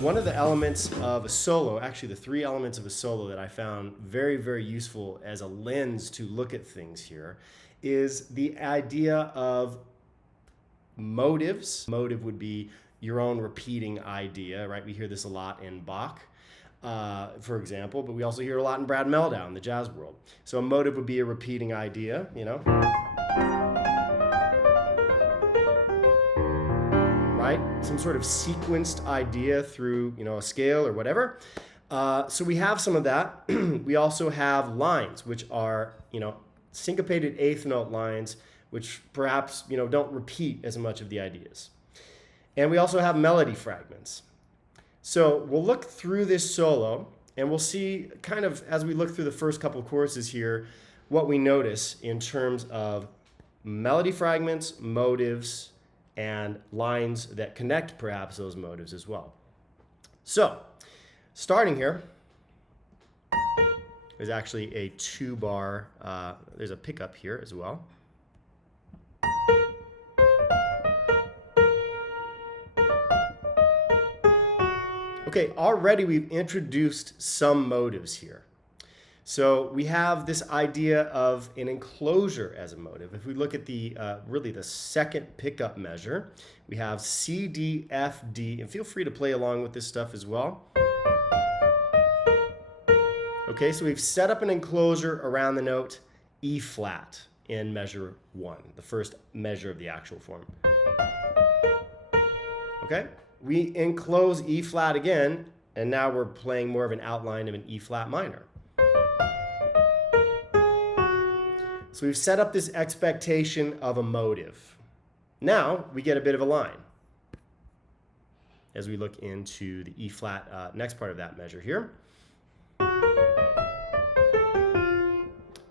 one of the elements of a solo, actually the three elements of a solo that I found very, very useful as a lens to look at things here, is the idea of motives. Motive would be your own repeating idea, right? We hear this a lot in Bach, for example, but we also hear it a lot in Brad Mehldau in the jazz world. So a motive would be a repeating idea, you know? Right? Some sort of sequenced idea through, you know, a scale or whatever. So we have some of that. We also have lines, which are, you know, syncopated eighth note lines, which perhaps, you know, don't repeat as much of the ideas. And we also have melody fragments. So we'll look through this solo and we'll see kind of, as we look through the first couple courses here, what we notice in terms of melody fragments, motives, and lines that connect perhaps those motives as well. So starting here, there's actually a 2-bar, there's a pickup here as well. Okay, already we've introduced some motives here. So we have this idea of an enclosure as a motive. If we look at the really the second pickup measure, we have C, D, F, D, and feel free to play along with this stuff as well. Okay, so we've set up an enclosure around the note E flat in measure 1, the first measure of the actual form. Okay, we enclose E flat again, and now we're playing more of an outline of an E flat minor. So we've set up this expectation of a motive. Now we get a bit of a line as we look into the E flat next part of that measure here.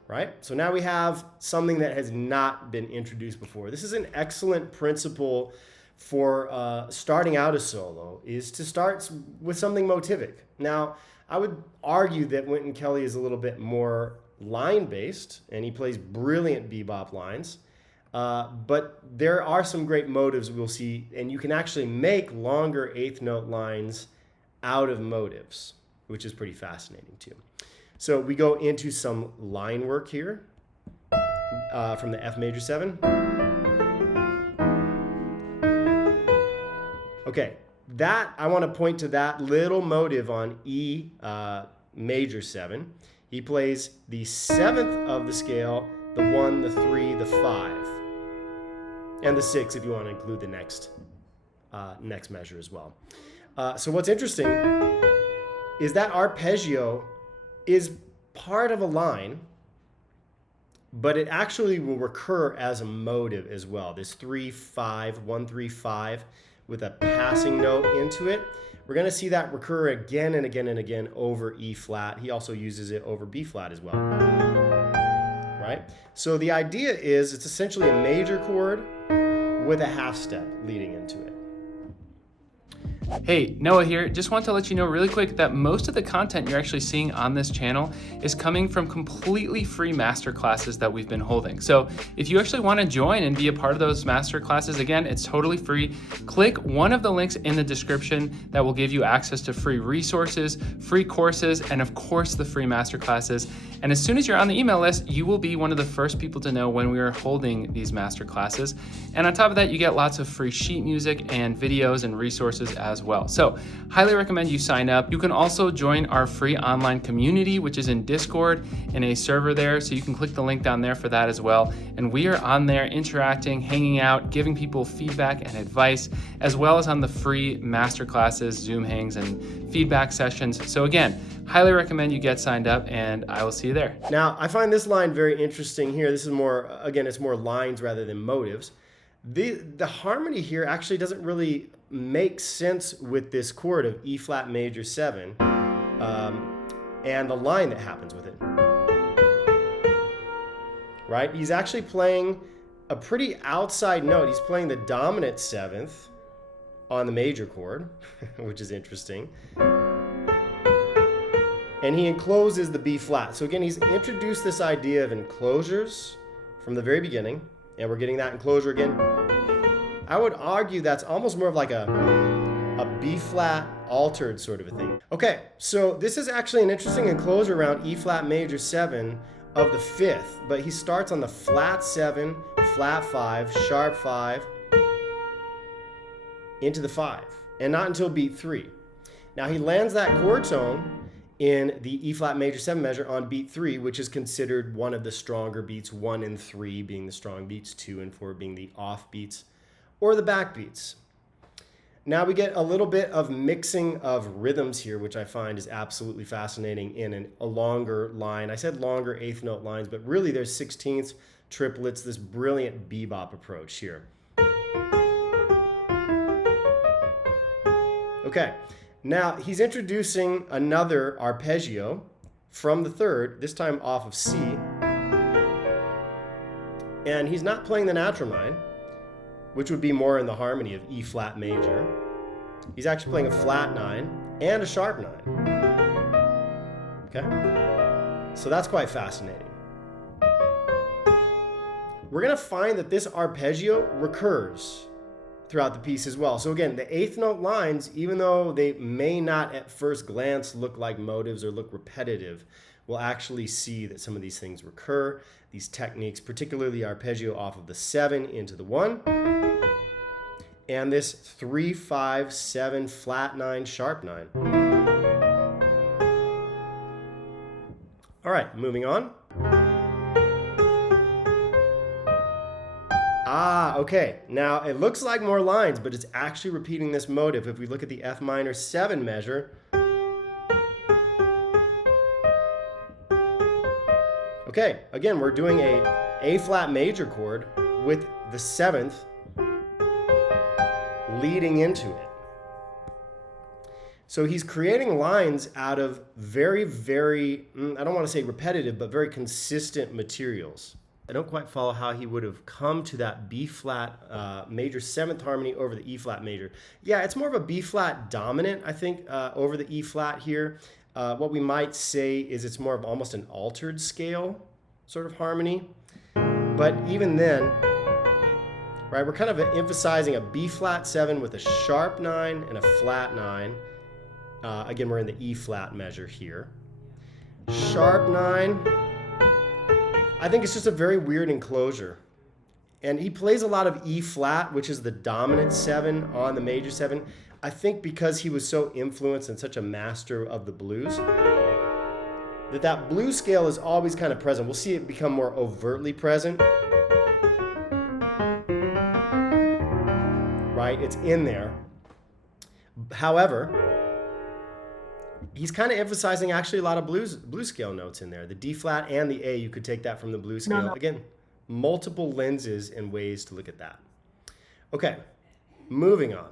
Right? So now we have something that has not been introduced before. This is an excellent principle for starting out a solo, is to start with something motivic. Now, I would argue that Wynton Kelly is a little bit more line-based, and he plays brilliant bebop lines, but there are some great motives we'll see, and you can actually make longer eighth note lines out of motives, which is pretty fascinating too. So we go into some line work here from the F major 7. Okay, that I want to point to that little motive on E major 7. He plays the 7th of the scale, the 1, the 3, the 5, and the 6 if you want to include the next measure as well. So what's interesting is that arpeggio is part of a line, but it actually will recur as a motive as well. This 3-5, 1-3-5 with a passing note into it. We're going to see that recur again and again and again over E flat. He also uses it over B flat as well. Right? So the idea is it's essentially a major chord with a half step leading into it. Hey, Noah here. Just want to let you know really quick that most of the content you're actually seeing on this channel is coming from completely free masterclasses that we've been holding. So if you actually want to join and be a part of those masterclasses, again, it's totally free. Click one of the links in the description that will give you access to free resources, free courses, and of course the free masterclasses. And as soon as you're on the email list, you will be one of the first people to know when we are holding these masterclasses. And on top of that, you get lots of free sheet music and videos and resources as well. So highly recommend you sign up. You can also join our free online community, which is in Discord, in a server there. So you can click the link down there for that as well. And we are on there interacting, hanging out, giving people feedback and advice, as well as on the free masterclasses, Zoom hangs, and feedback sessions. So again, highly recommend you get signed up, and I will see you there. Now, I find this line very interesting here. This is more, again, it's more lines rather than motives. The harmony here actually doesn't really make sense with this chord of E flat major 7 and the line that happens with it. Right? He's actually playing a pretty outside note. He's playing the dominant 7th on the major chord, which is interesting. And he encloses the B flat. So again, he's introduced this idea of enclosures from the very beginning, and we're getting that enclosure again. I would argue that's almost more of like a B flat altered sort of a thing. Okay, so this is actually an interesting enclosure around E flat major 7 of the 5th, but he starts on the flat 7, flat 5, sharp 5, into the 5, and not until beat 3. Now he lands that chord tone in the E flat major 7 measure on beat 3, which is considered one of the stronger beats, 1 and 3 being the strong beats, 2 and 4 being the off beats, or the back beats. Now we get a little bit of mixing of rhythms here, which I find is absolutely fascinating in a longer line. I said longer 8th note lines, but really there's 16ths, triplets, this brilliant bebop approach here. Okay, now he's introducing another arpeggio from the 3rd, this time off of C. And he's not playing the natural 9, which would be more in the harmony of E flat major. He's actually playing a flat 9 and a sharp 9. Okay, so that's quite fascinating. We're gonna find that this arpeggio recurs throughout the piece as well. So again, the 8th note lines, even though they may not at first glance look like motives or look repetitive, we'll actually see that some of these things recur. These techniques, particularly the arpeggio off of the 7 into the 1, and this 3, 5, 7, flat 9, sharp 9. All right, moving on. Okay, now it looks like more lines, but it's actually repeating this motive. If we look at the F minor 7 measure, okay, again, we're doing a flat major chord with the 7th leading into it. So he's creating lines out of very, very, I don't want to say repetitive, but very consistent materials. I don't quite follow how he would have come to that B flat major 7th harmony over the E flat major. Yeah, it's more of a B flat dominant, I think, over the E flat here. What we might say is it's more of almost an altered scale sort of harmony. But even then, right, we're kind of emphasizing a B flat 7 with a sharp 9 and a flat 9. Again, we're in the E flat measure here. Sharp 9. I think it's just a very weird enclosure. And he plays a lot of E flat, which is the dominant 7 on the major 7. I think because he was so influenced and such a master of the blues, that blues scale is always kind of present. We'll see it become more overtly present. Right? It's in there. However, he's kind of emphasizing actually a lot of blues scale notes in there. The D flat and the A, you could take that from the blues scale. Again, multiple lenses and ways to look at that. Okay, moving on.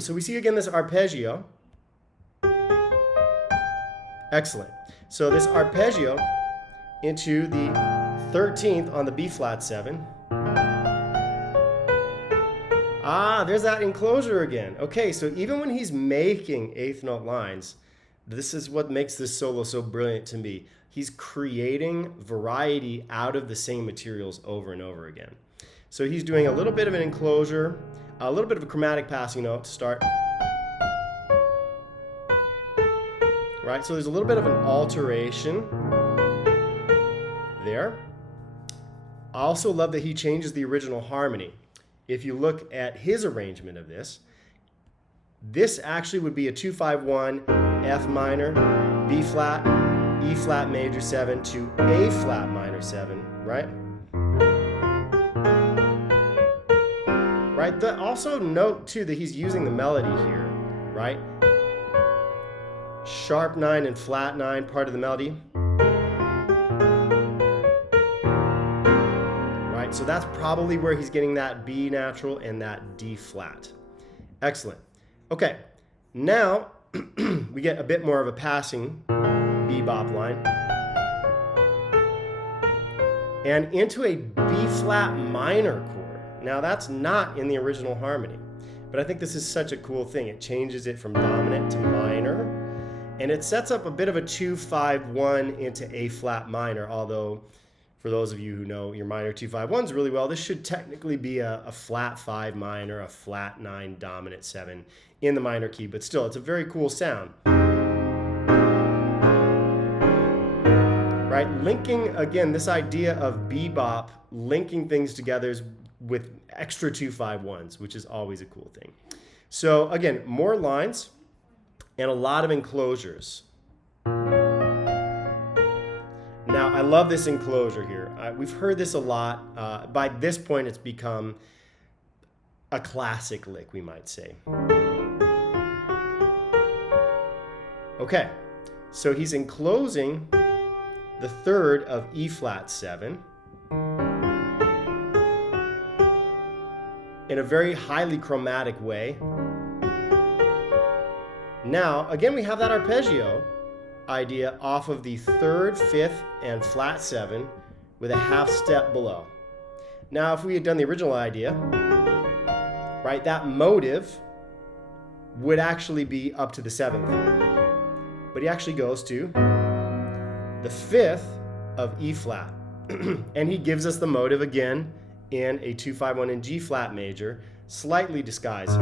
So we see again this arpeggio. Excellent. So this arpeggio into the 13th on the B flat 7. There's that enclosure again. Okay, so even when he's making 8th note lines, this is what makes this solo so brilliant to me. He's creating variety out of the same materials over and over again. So he's doing a little bit of an enclosure, a little bit of a chromatic passing note to start. Right, so there's a little bit of an alteration there. I also love that he changes the original harmony. If you look at his arrangement of this, this actually would be a 2-5-1, F minor, B flat, E flat major 7 to A flat minor 7, right? Right, also note too that he's using the melody here, right? Sharp 9 and flat 9, part of the melody. Right, so that's probably where he's getting that B natural and that D flat. Excellent. Okay, now we get a bit more of a passing bebop line. And into a B flat minor chord. Now that's not in the original harmony, but I think this is such a cool thing. It changes it from dominant to minor, and it sets up a bit of a 2-5-1 into A flat minor, although For those of you who know your minor 2-5-1s really well, this should technically be a flat 5 minor, a flat 9 dominant 7 in the minor key, but still, it's a very cool sound. Right, linking, again, this idea of bebop, linking things together with extra 2-5-1s, which is always a cool thing. So again, more lines and a lot of enclosures. Now, I love this enclosure here. We've heard this a lot. By this point, it's become a classic lick, we might say. Okay, so he's enclosing the third of E flat 7 in a very highly chromatic way. Now, again, we have that arpeggio idea off of the 3rd, 5th, and flat 7 with a half step below. Now, if we had done the original idea, right, that motive would actually be up to the 7th. But he actually goes to the 5th of E flat. And he gives us the motive again in a 2-5-1 in G flat major, slightly disguised.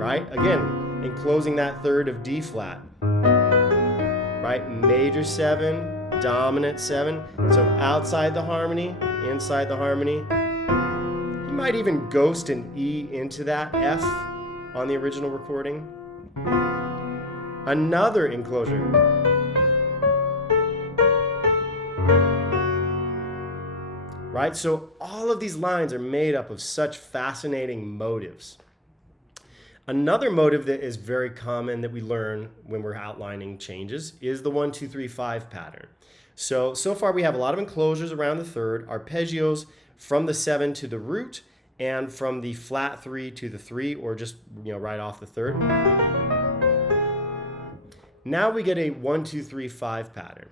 Right? Again, enclosing that 3rd of D flat. Right? Major 7, dominant 7. So outside the harmony, inside the harmony. He might even ghost an E into that F on the original recording. Another enclosure. Right? So all of these lines are made up of such fascinating motives. Another motive that is very common that we learn when we're outlining changes is the 1-2-3-5 pattern. So far we have a lot of enclosures around the 3rd, arpeggios from the 7 to the root, and from the flat 3 to the 3, or just right off the 3rd. Now we get a 1-2-3-5 pattern.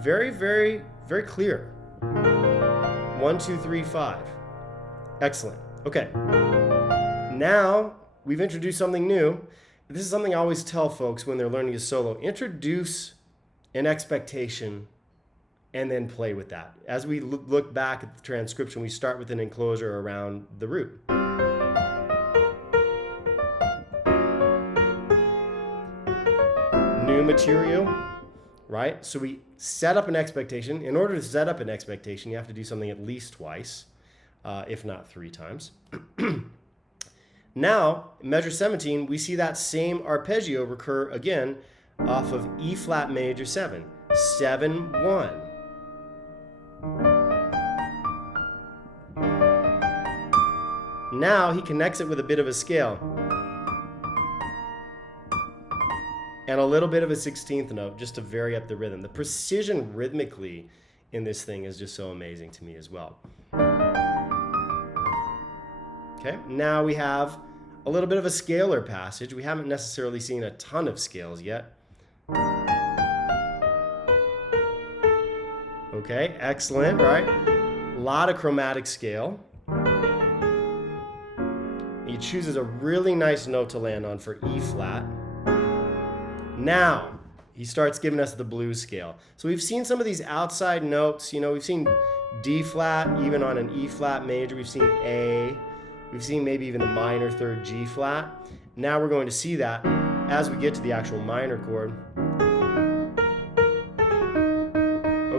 Very, very, very clear. 1-2-3-5. Excellent. Okay. Now we've introduced something new. This is something I always tell folks when they're learning a solo. Introduce an expectation and then play with that. As we look back at the transcription, we start with an enclosure around the root. New material, right? So we set up an expectation. In order to set up an expectation, you have to do something at least twice, if not 3 times. Now, in measure 17, we see that same arpeggio recur again off of E flat major 7, 7-1. Now he connects it with a bit of a scale and a little bit of a 16th note just to vary up the rhythm. The precision rhythmically in this thing is just so amazing to me as well. Okay, now we have a little bit of a scalar passage. We haven't necessarily seen a ton of scales yet. Okay, excellent, right? A lot of chromatic scale. He chooses a really nice note to land on for E flat. Now, he starts giving us the blues scale. So we've seen some of these outside notes. We've seen D flat, even on an E flat major. We've seen A. We've seen maybe even the minor 3rd G flat. Now we're going to see that as we get to the actual minor chord.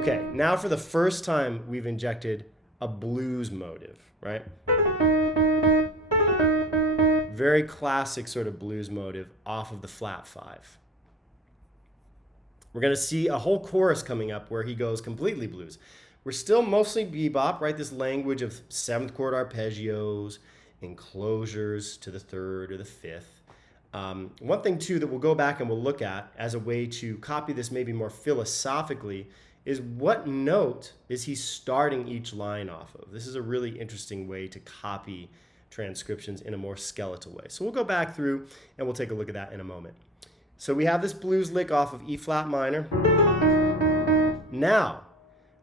Okay, now for the first time we've injected a blues motive, right? Very classic sort of blues motive off of the flat 5. We're going to see a whole chorus coming up where he goes completely blues. We're still mostly bebop, right? This language of 7th chord arpeggios, enclosures to the 3rd or the 5th. One thing too that we'll go back and we'll look at as a way to copy this maybe more philosophically is what note is he starting each line off of? This is a really interesting way to copy transcriptions in a more skeletal way. So we'll go back through and we'll take a look at that in a moment. So we have this blues lick off of E flat minor. Now,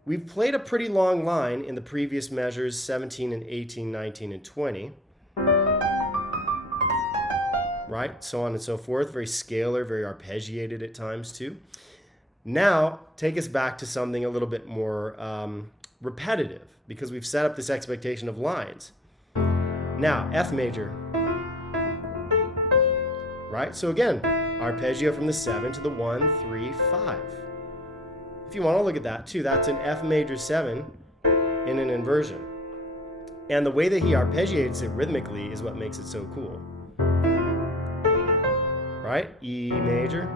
we've played a pretty long line in the previous measures, 17 and 18, 19 and 20. right? So on and so forth. Very scalar, very arpeggiated at times too. Now, take us back to something a little bit more repetitive, because we've set up this expectation of lines. Now, F major, right? So again, arpeggio from the 7 to the 1, 3, 5. If you want to look at that too, that's an F major 7 in an inversion. And the way that he arpeggiates it rhythmically is what makes it so cool. Right? E major.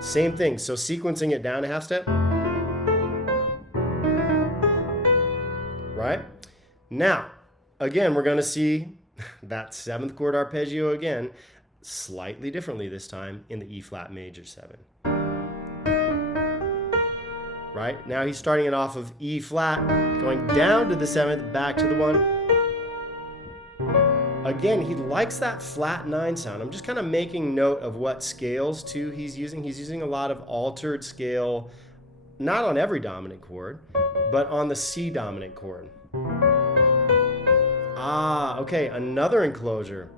Same thing. So sequencing it down a half step. Right? Now, again, we're going to see that 7th chord arpeggio again, slightly differently this time in the E flat major 7. Right? Now he's starting it off of E flat, going down to the 7th, back to the 1. Again, he likes that flat 9 sound. I'm just kind of making note of what scales too he's using. He's using a lot of altered scale, not on every dominant chord, but on the C dominant chord. Ah, okay, another enclosure.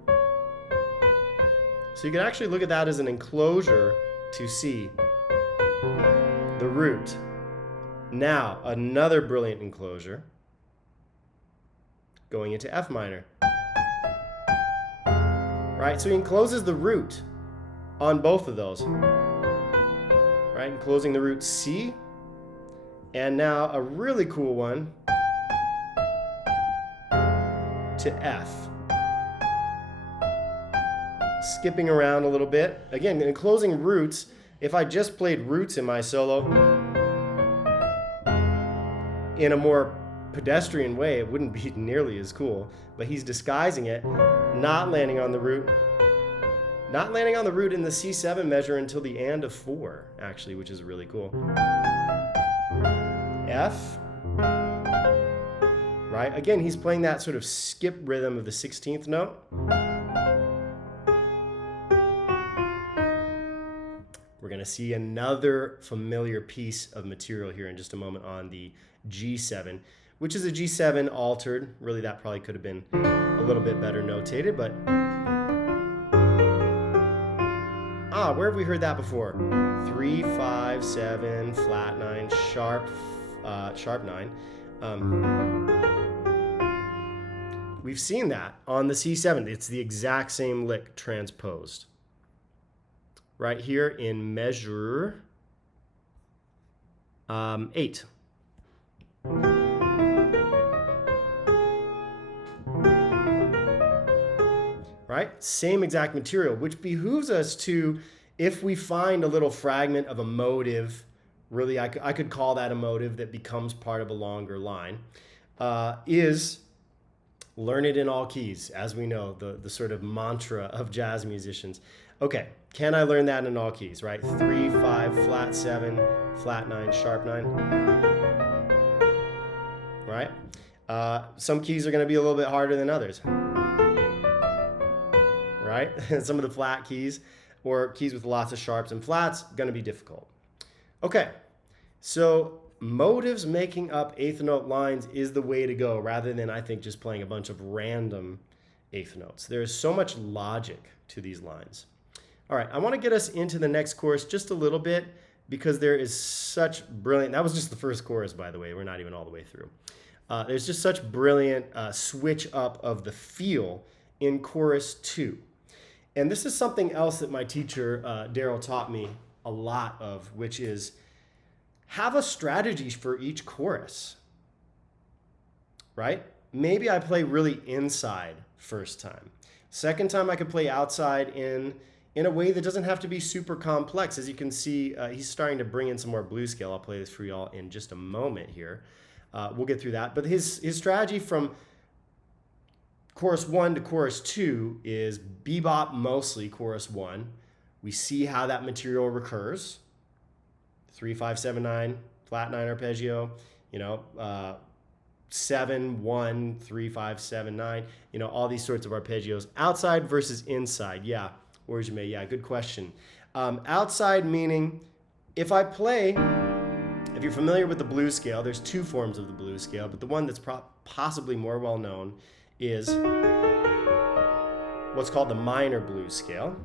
So you can actually look at that as an enclosure to C, the root. Now, another brilliant enclosure going into F minor. Right, so he encloses the root on both of those. Right, enclosing the root C. And now a really cool one to F. Skipping around a little bit. Again, enclosing roots. If I just played roots in my solo in a more pedestrian way, it wouldn't be nearly as cool. But he's disguising it, not landing on the root. Not landing on the root in the C7 measure until the and of 4, actually, which is really cool. F. Right? Again, he's playing that sort of skip rhythm of the 16th note. We're going to see another familiar piece of material here in just a moment on the G7, which is a G7 altered. Really, that probably could have been a little bit better notated, but where have we heard that before? 3, 5, 7, flat 9, sharp 9. We've seen that on the C7. It's the exact same lick transposed. Right here in measure 8. Right? Same exact material, which behooves us to, if we find a little fragment of a motive, really I could call that a motive that becomes part of a longer line, is learn it in all keys, as we know, the sort of mantra of jazz musicians. Okay, can I learn that in all keys, right? 3, 5, flat 7, flat 9, sharp 9. Right? Some keys are going to be a little bit harder than others. Right? Some of the flat keys or keys with lots of sharps and flats, going to be difficult. Okay, so motives making up eighth note lines is the way to go, rather than, I think, just playing a bunch of random eighth notes. There is so much logic to these lines. All right, I want to get us into the next chorus just a little bit, because there is such brilliant, that was just the first chorus, by the way, we're not even all the way through. There's just such brilliant switch up of the feel in chorus 2. And this is something else that my teacher, Daryl, taught me a lot of, which is have a strategy for each chorus, right? Maybe I play really inside first time. Second time I could play outside in a way that doesn't have to be super complex. As you can see, he's starting to bring in some more blues scale. I'll play this for y'all in just a moment here. We'll get through that. But his strategy from chorus 1 to chorus 2 is bebop mostly chorus 1. We see how that material recurs. 3, 5, 7, 9, flat 9 arpeggio, 7, 1, 3, 5, 7, 9, all these sorts of arpeggios. Outside versus inside, yeah. Where's your May? Yeah, good question. Outside meaning, if you're familiar with the blues scale, there's two forms of the blues scale, but the one that's possibly more well known is what's called the minor blues scale.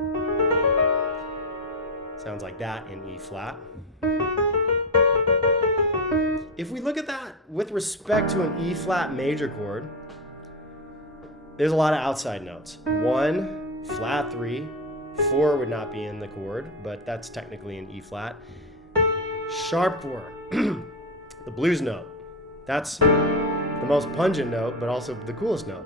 Sounds like that in E flat. If we look at that with respect to an E flat major chord, there's a lot of outside notes. 1, flat 3, 4 would not be in the chord, but that's technically an E flat. Sharp 4, the blues note. That's the most pungent note, but also the coolest note.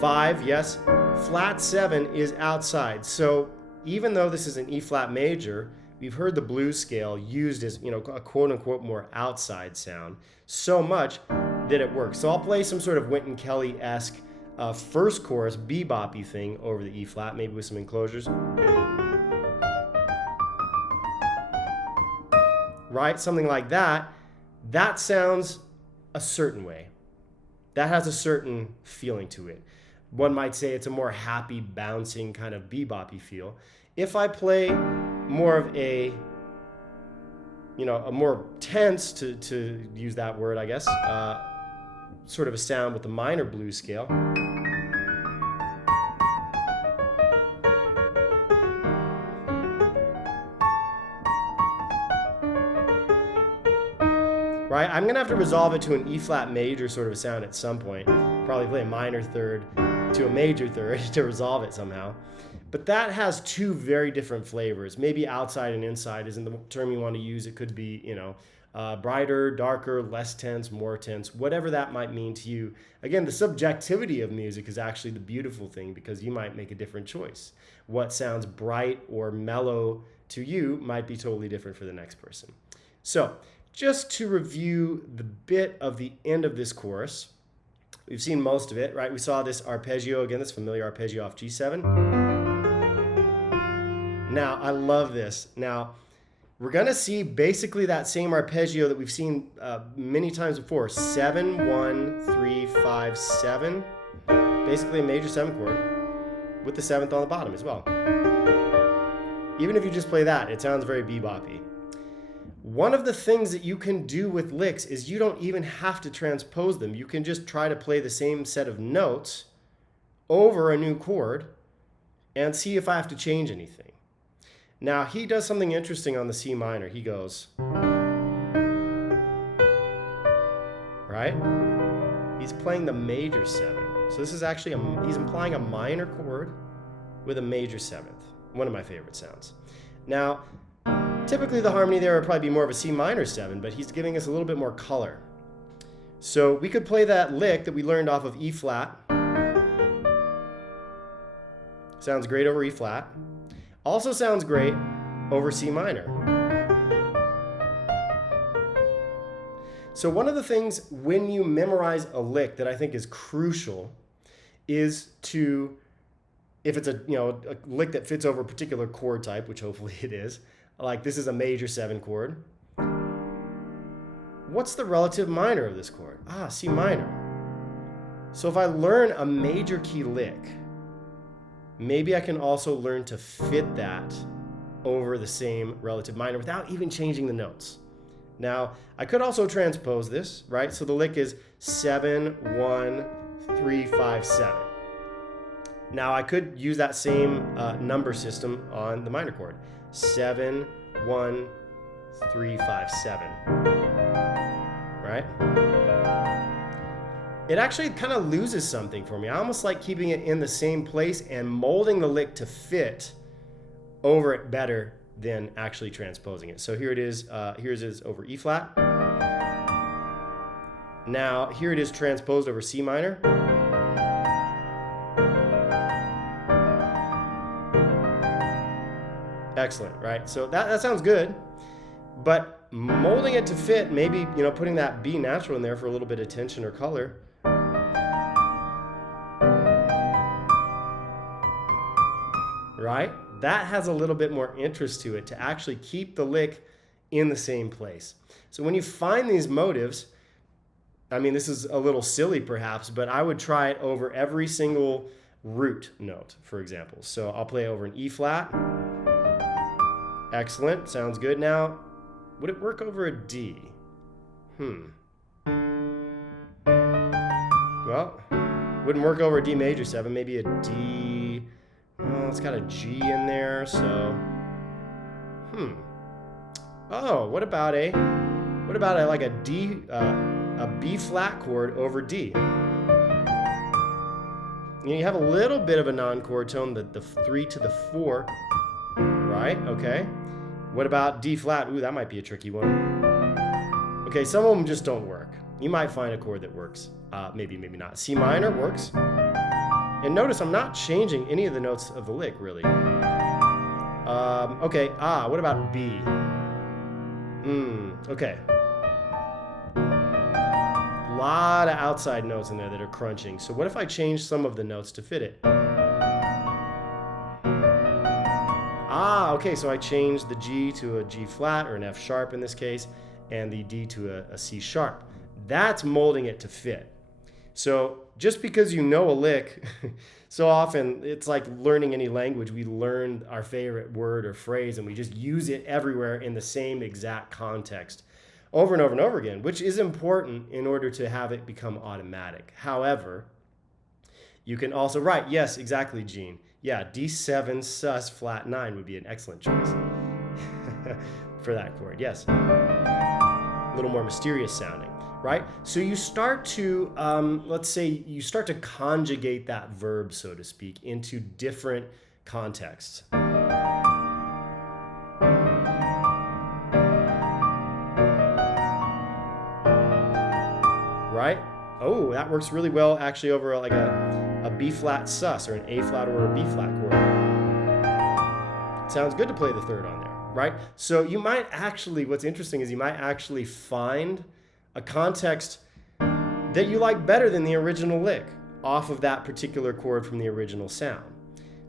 5, yes. Flat 7 is outside. So even though this is an E flat major, we've heard the blues scale used as, a quote unquote more outside sound so much that it works. So I'll play some sort of Wynton Kelly-esque first chorus bebop-y thing over the E flat, maybe with some enclosures. Right? Something like that. That sounds a certain way. That has a certain feeling to it. One might say it's a more happy, bouncing kind of bebop-y feel. If I play more of a more tense, to use that word, I guess, sort of a sound with the minor blues scale. Right? I'm going to have to resolve it to an E flat major sort of a sound at some point. Probably play a minor third to a major third to resolve it somehow. But that has two very different flavors. Maybe outside and inside isn't the term you want to use. It could be, brighter, darker, less tense, more tense, whatever that might mean to you. Again, the subjectivity of music is actually the beautiful thing, because you might make a different choice. What sounds bright or mellow to you might be totally different for the next person. So just to review the bit of the end of this chorus, we've seen most of it, right? We saw this arpeggio, again, this familiar arpeggio off G7. Now, I love this. Now, we're going to see basically that same arpeggio that we've seen many times before. 7, 1, 3, 5, 7. Basically a major 7 chord with the 7th on the bottom as well. Even if you just play that, it sounds very bebop-y. One of the things that you can do with licks is you don't even have to transpose them. You can just try to play the same set of notes over a new chord and see if I have to change anything. Now, he does something interesting on the C minor. He goes, right? He's playing the major 7. So this is actually, he's implying a minor chord with a major 7th. One of my favorite sounds. Now, typically the harmony there would probably be more of a C minor 7, but he's giving us a little bit more color. So we could play that lick that we learned off of E flat. Sounds great over E flat. Also sounds great over C minor. So one of the things when you memorize a lick that I think is crucial is to, if it's a lick that fits over a particular chord type, which hopefully it is, like this is a major 7 chord. What's the relative minor of this chord? C minor. So if I learn a major key lick, maybe I can also learn to fit that over the same relative minor without even changing the notes. Now, I could also transpose this, right? So the lick is 7, 1, 3, 5, 7. Now I could use that same number system on the minor chord. 7, 1, 3, 5, 7. Right? It actually kind of loses something for me. I almost like keeping it in the same place and molding the lick to fit over it better than actually transposing it. So here it is. Here it is over E flat. Now here it is transposed over C minor. Excellent, right? So that sounds good, but molding it to fit, maybe, putting that B natural in there for a little bit of tension or color. Right? That has a little bit more interest to it to actually keep the lick in the same place. So when you find these motives, I mean, this is a little silly perhaps, but I would try it over every single root note, for example. So I'll play over an E flat. Excellent, sounds good. Now, would it work over a D? Well, wouldn't work over a D major 7, maybe a D it's got a G in there, so oh, what about a like a D, a B flat chord over D? You have a little bit of a non-chord tone, the 3 to the 4, right? Okay. What about D flat? Ooh, that might be a tricky one. Okay, some of them just don't work. You might find a chord that works. Maybe not. C minor works. And notice I'm not changing any of the notes of the lick, really. Okay, what about B? Okay. A lot of outside notes in there that are crunching. So what if I change some of the notes to fit it? Okay, so I changed the G to a G flat, or an F sharp in this case, and the D to a C sharp. That's molding it to fit. So just because you know a lick, so often it's like learning any language. We learn our favorite word or phrase and we just use it everywhere in the same exact context over and over and over again, which is important in order to have it become automatic. However, you can also write, yes, exactly, Gene. Yeah, D7 sus flat 9 would be an excellent choice for that chord, yes. A little more mysterious sounding, right? So you start to, let's say you start to conjugate that verb, so to speak, into different contexts. Right? Oh, that works really well actually over like a B flat sus or an A flat or a B flat chord. Sounds good to play the third on there, right? So you might actually, what's interesting is you might actually find a context that you like better than the original lick off of that particular chord from the original sound.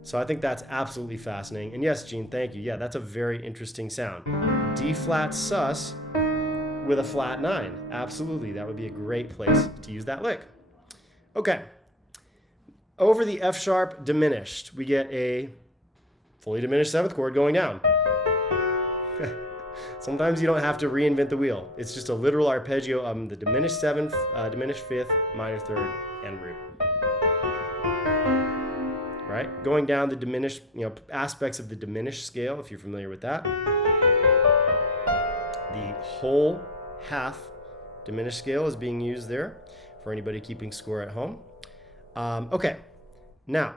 So I think that's absolutely fascinating. And yes, Gene, thank you. Yeah, that's a very interesting sound. D flat sus with a flat 9. Absolutely, that would be a great place to use that lick. Okay. Over the F sharp diminished, we get a fully diminished 7th chord going down. Sometimes you don't have to reinvent the wheel. It's just a literal arpeggio of the diminished 7th, diminished 5th, minor 3rd, and root. Right? Going down the diminished, aspects of the diminished scale, if you're familiar with that. The whole half diminished scale is being used there for anybody keeping score at home. Okay, now,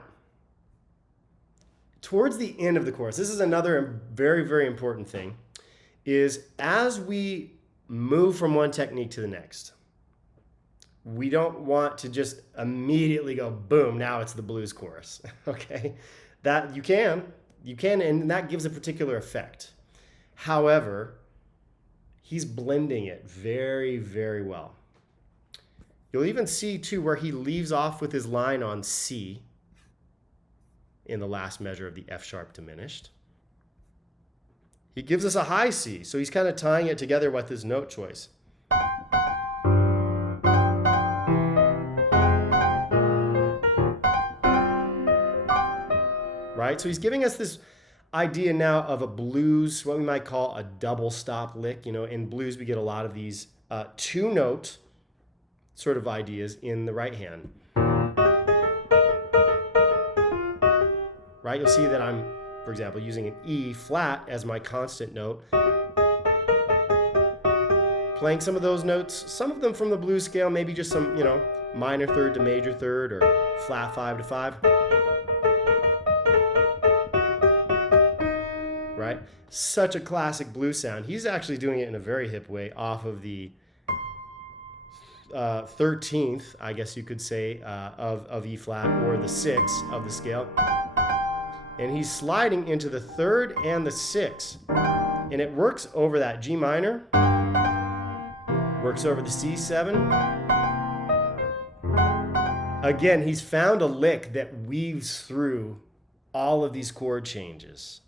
towards the end of the course, this is another very, very important thing, is as we move from one technique to the next, we don't want to just immediately go, boom, now it's the blues chorus, okay? That you can, and that gives a particular effect. However, he's blending it very, very well. You'll even see, too, where he leaves off with his line on C in the last measure of the F sharp diminished. He gives us a high C, so he's kind of tying it together with his note choice. Right? So he's giving us this idea now of a blues, what we might call a double stop lick. In blues, we get a lot of these 2-note sort of ideas in the right hand. Right? You'll see that I'm, for example, using an E flat as my constant note. Playing some of those notes, some of them from the blues scale, maybe just some, minor 3rd to major 3rd or flat 5 to 5. Right? Such a classic blues sound. He's actually doing it in a very hip way off of the 13th, I guess you could say, of E flat, or the 6th of the scale. And he's sliding into the 3rd and the 6th. And it works over that G minor, works over the C7. Again, he's found a lick that weaves through all of these chord changes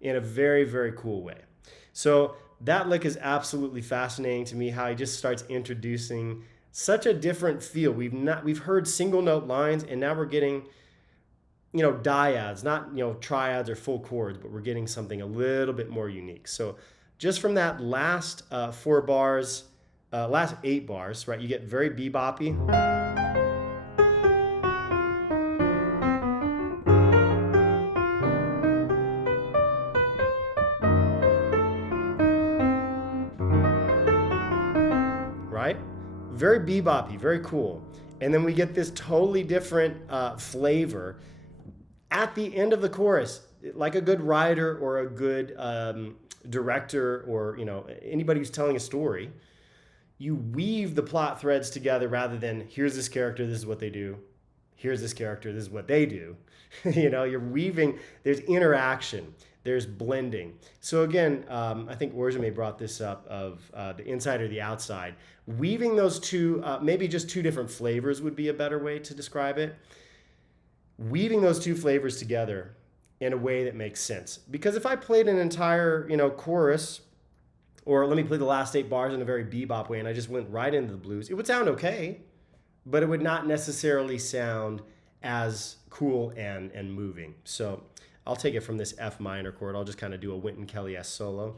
in a very, very cool way. So that lick is absolutely fascinating to me, how he just starts introducing such a different feel. We've heard single note lines, and now we're getting, dyads, not, triads or full chords, but we're getting something a little bit more unique. So just from that last 4 bars, last 8 bars, right, you get very bebop-y. right? Very bebop-y, very cool. And then we get this totally different flavor at the end of the chorus. Like a good writer or a good director, or anybody who's telling a story, you weave the plot threads together rather than here's this character, this is what they do. Here's this character, this is what they do. You're weaving, there's interaction, there's blending. So again, I think Orjame brought this up of the inside or the outside. Weaving those two, maybe just two different flavors would be a better way to describe it. Weaving those two flavors together in a way that makes sense. Because if I played an entire, chorus, or let me play the last 8 bars in a very bebop way and I just went right into the blues, it would sound okay, but it would not necessarily sound as cool and moving. So I'll take it from this F minor chord. I'll just kind of do a Wynton Kelly-esque solo.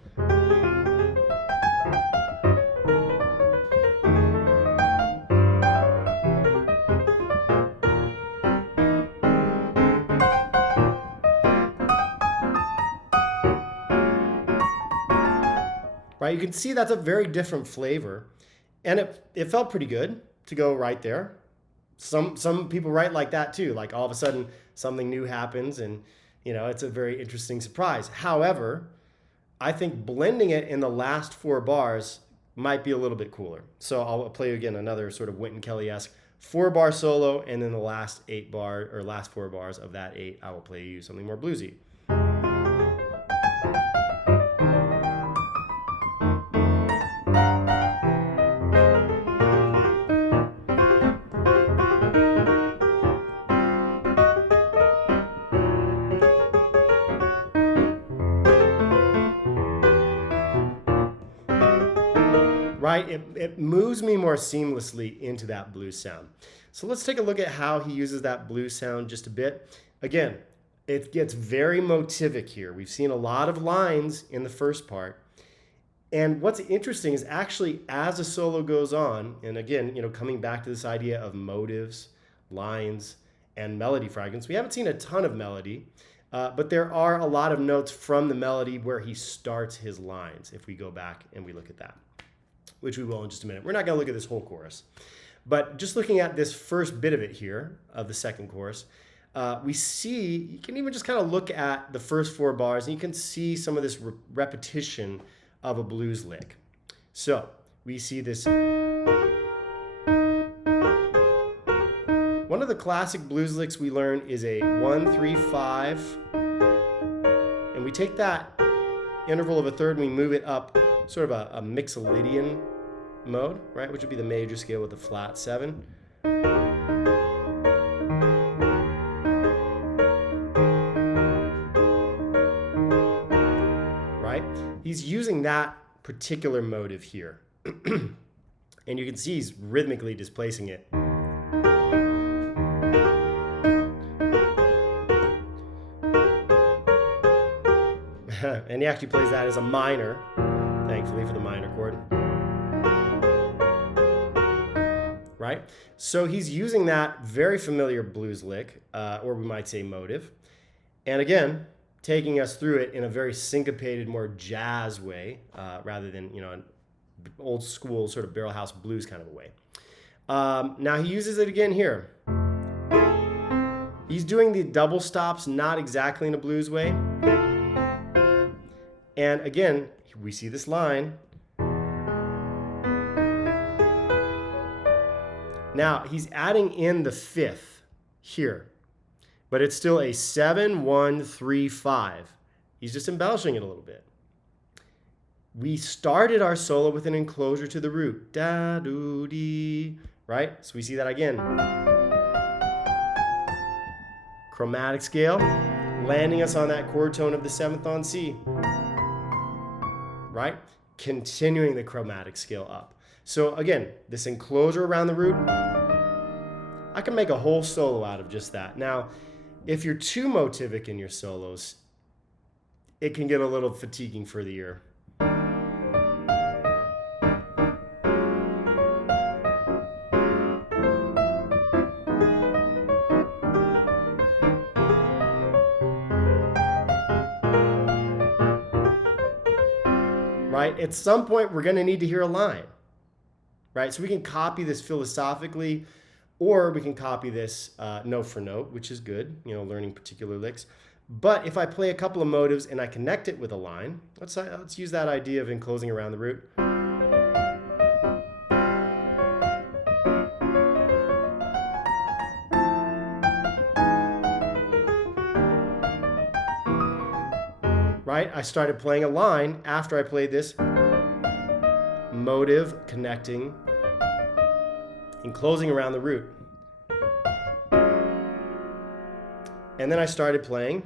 Right, you can see that's a very different flavor, and it felt pretty good to go right there. Some people write like that too, like all of a sudden something new happens and it's a very interesting surprise. However, I think blending it in the last 4 bars might be a little bit cooler. So I'll play again another sort of Wynton Kelly-esque 4-bar solo, and then the last 4 bars of that 8, I will play you something more bluesy. Right? It moves me more seamlessly into that blues sound. So let's take a look at how he uses that blues sound just a bit. Again, it gets very motivic here. We've seen a lot of lines in the first part. And what's interesting is actually as the solo goes on, and again, coming back to this idea of motives, lines, and melody fragments, we haven't seen a ton of melody, but there are a lot of notes from the melody where he starts his lines, if we go back and we look at that, which we will in just a minute. We're not going to look at this whole chorus. But just looking at this first bit of it here, of the second chorus, we see, you can even just kind of look at the first 4 bars, and you can see some of this repetition of a blues lick. So we see this. One of the classic blues licks we learn is a 1-3-5, and we take that interval of a third and we move it up sort of a Mixolydian mode, right, which would be the major scale with the flat 7. Right? He's using that particular motive here. And you can see he's rhythmically displacing it. And he actually plays that as a minor, thankfully for the minor chord. Right? So he's using that very familiar blues lick, or we might say motive. And again, taking us through it in a very syncopated, more jazz way, rather than, an old school sort of barrel house blues kind of a way. Now he uses it again here. He's doing the double stops, not exactly in a blues way. And again, we see this line. Now, he's adding in the 5th here, but it's still a 7-1-3-5. He's just embellishing it a little bit. We started our solo with an enclosure to the root. Da-do-dee, right? So we see that again. Chromatic scale, landing us on that chord tone of the 7th on C. Right? Continuing the chromatic scale up. So again, this enclosure around the root, I can make a whole solo out of just that. Now, if you're too motivic in your solos, it can get a little fatiguing for the ear. Right? At some point, we're going to need to hear a line. right? So we can copy this philosophically, or we can copy this note for note, which is good, you know, learning particular licks. But if I play a couple of motives and I connect it with a line, let's use that idea of enclosing around the root. Right? I started playing a line after I played this motive connecting, enclosing around the root. And then I started playing.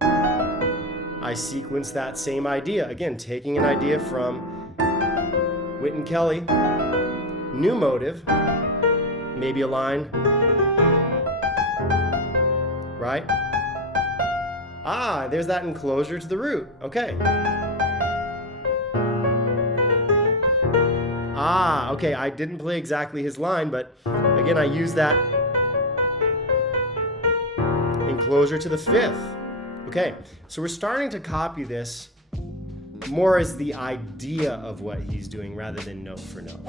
I sequenced that same idea. Again, taking an idea from Wynton Kelly, new motive, maybe a line, right? Ah, there's that enclosure to the root. Okay. Ah, okay, I didn't play exactly his line, but again, I used that enclosure to the fifth. Okay, so we're starting to copy this more as the idea of what he's doing rather than note for note.